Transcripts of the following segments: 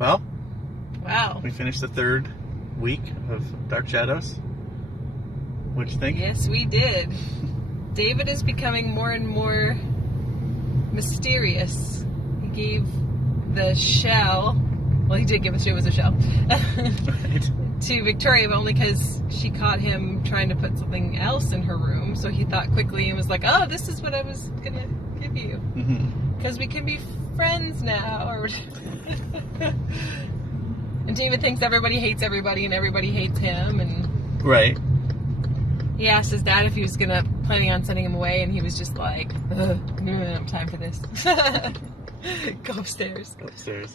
Well, Wow. we finished the third week of Dark Shadows. What'd you think? Yes, we did. David is becoming more and more mysterious. He gave the shell. Well, he did give it to as a shell. Right. To Victoria, but only because she caught him trying to put something else in her room. So he thought quickly and was like, "Oh, this is what I was gonna give you, because we can be friends now." Or and David thinks everybody hates everybody and everybody hates him. And Right. he asked his dad if he was planning on sending him away, and he was just like, "Ugh, I don't have time for this." Go upstairs.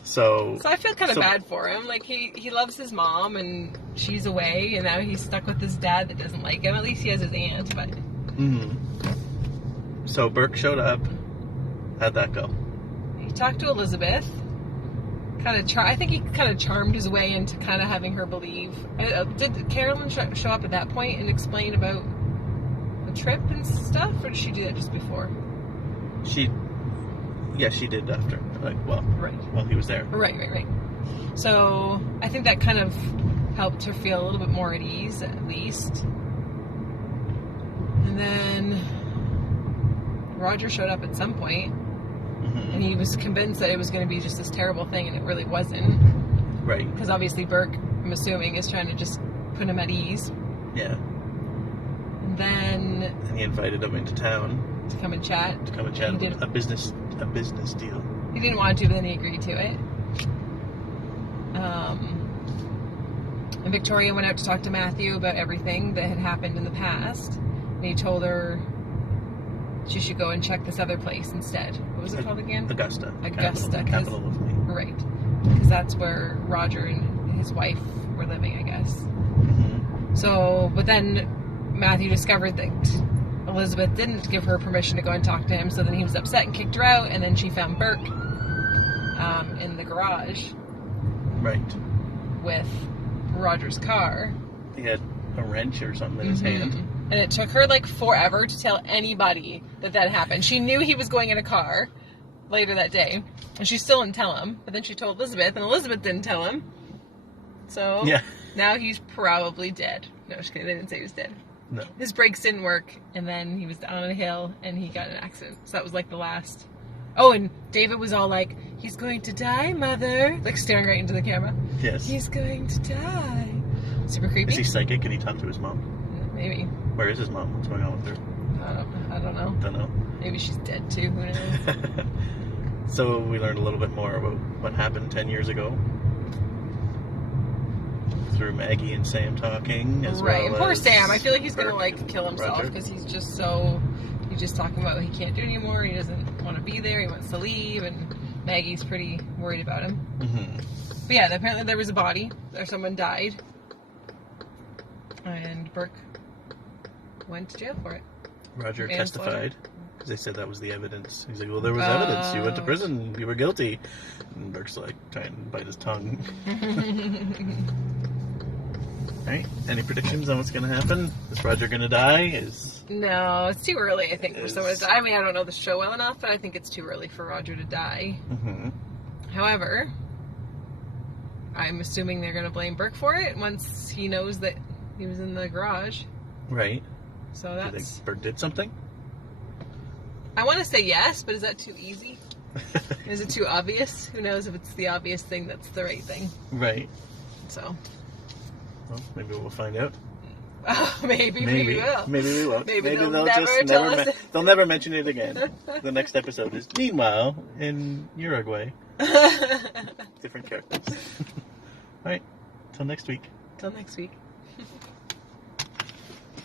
So I feel kind of bad for him. Like, he loves his mom, and she's away, and now he's stuck with his dad that doesn't like him. At least he has his aunt, but... So Burke showed up. How'd that go? He talked to Elizabeth. I think he kind of charmed his way into kind of having her believe. Did Carolyn show up at that point and explain about the trip and stuff, or did she do that just before? Yeah, she did after. Right. While he was there. Right. So I think that kind of helped her feel a little bit more at ease, at least. And then Roger showed up at some point, and he was convinced that it was going to be just this terrible thing, and it really wasn't. Right. Because obviously Burke, I'm assuming, is trying to just put him at ease. Yeah. And then... And he invited him into town. To come and chat. About a business deal. He didn't want to, but then he agreed to it. And Victoria went out to talk to Matthew about everything that had happened in the past. And he told her she should go and check this other place instead. What was it called again? Augusta. Augusta. Capital of Maine. Right. Because that's where Roger and his wife were living, I guess. So, but then Matthew discovered that Elizabeth didn't give her permission to go and talk to him, so then he was upset and kicked her out, and then she found Burke in the garage. Right. With Roger's car. He had a wrench or something in his hand. And it took her forever to tell anybody that happened. She knew he was going in a car later that day, and she still didn't tell him, but then she told Elizabeth, and Elizabeth didn't tell him. So now he's probably dead. No, just kidding. They didn't say he was dead. No. His brakes didn't work, and then he was down on a hill, and he got in an accident. So that was the last. Oh, and David was all like, "He's going to die, Mother." Staring right into the camera. Yes. He's going to die. Super creepy. Is he psychic? Can he talk to his mom? Maybe. Where is his mom? What's going on with her? I don't know. Don't know. Maybe she's dead too. Who knows? So we learned a little bit more about what happened 10 years ago. Through Maggie and Sam talking, as right. well And poor as Sam. I feel like he's Burke gonna kill himself Roger. because he's just talking about what he can't do anymore. He doesn't want to be there. He wants to leave, and Maggie's pretty worried about him. But yeah, apparently there was a body, or someone died, and Burke went to jail for it. Roger testified because they said that was the evidence. He's like, "Well, there was evidence. You went to prison. You were guilty." And Burke's trying to bite his tongue. Right? Any predictions on what's going to happen? Is Roger going to die? No, it's too early, I think, for someone to die. I mean, I don't know the show well enough, but I think it's too early for Roger to die. However, I'm assuming they're going to blame Burke for it once he knows that he was in the garage. Right. So that's... Do you think Burke did something? I want to say yes, but is that too easy? Is it too obvious? Who knows if it's the obvious thing that's the right thing. Right. So... Well, maybe we'll find out. Maybe we will. Maybe we won't. Maybe they'll never they'll never mention it again. The next episode is, meanwhile, in Uruguay. Different characters. All right. Till next week. Till next week.